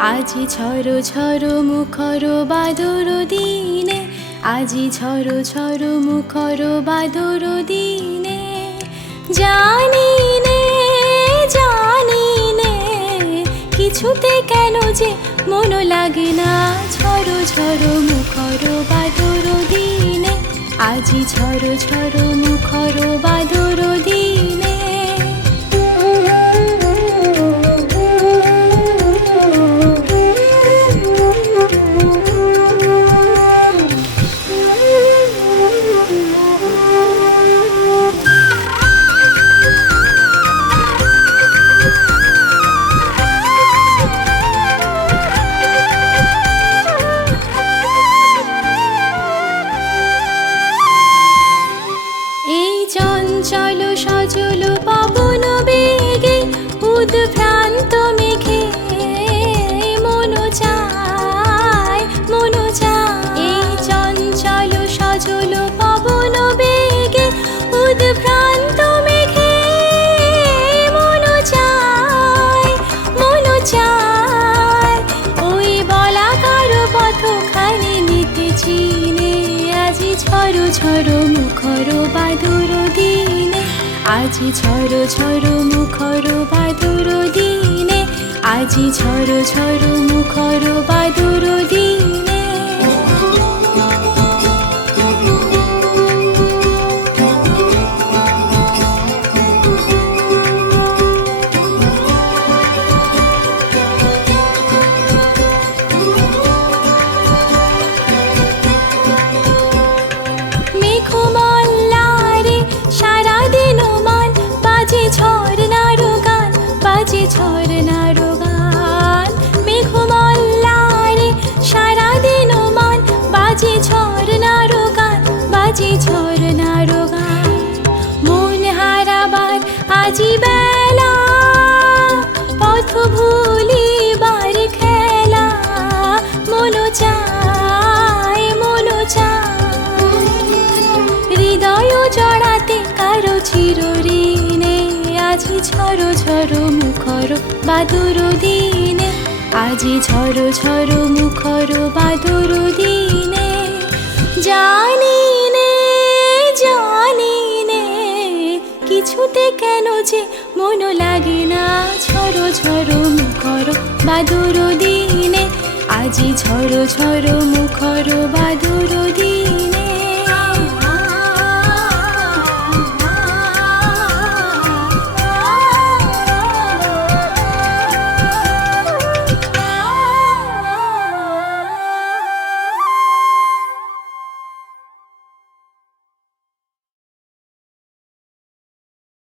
আজি ঝড় ঝড় মুখর বাদর দিনে, আজি ঝড় ঝড় মুখর বাদর দিনে। জানি নে কিছুতে কেন যে মন লাগে না, ঝড় ঝড় মুখর বাদর দিনে, আজি ঝড় ঝড় মুখর বাদর দিনে। চঞ্চল সজল পবন বেগে, উদ্ভ্রান্ত মেঘে মন চায়, মন চায়। এই চঞ্চল সজল পবন বেগে, উদ্ভ্রান্ত মেঘে মন চায়, মন চায়। ওই বলাকার পথখানি নিতে চিনে, আজি ঝড় ঝড় মুখর বাদর দিনে, আজি ঝড় ঝড় মুখর বাদর দিনে, আজি ঝড় ঝড় মুখর বাদর দিনে। ঝরনার গান মেঘমল্লারে, সারাদিন মান বাজে ঝরনার গান, বাজে ঝরনার গান। মন হারাবার আজি বেলা, পথ ভুলিবার খেলা, মন চায়, মন চায়। হৃদয় জড়াতে কারো চিরঋণে, আজি ঝড় ঝড় মুখর বাদর দিনে, আজি ঝড় ঝড় মুখর বাদর দিনে। জানি নে কিছুতে কেন যে মন লাগে না, ঝড় ঝড় মুখর বাদর দিনে, আজি ঝড় ঝড় মুখর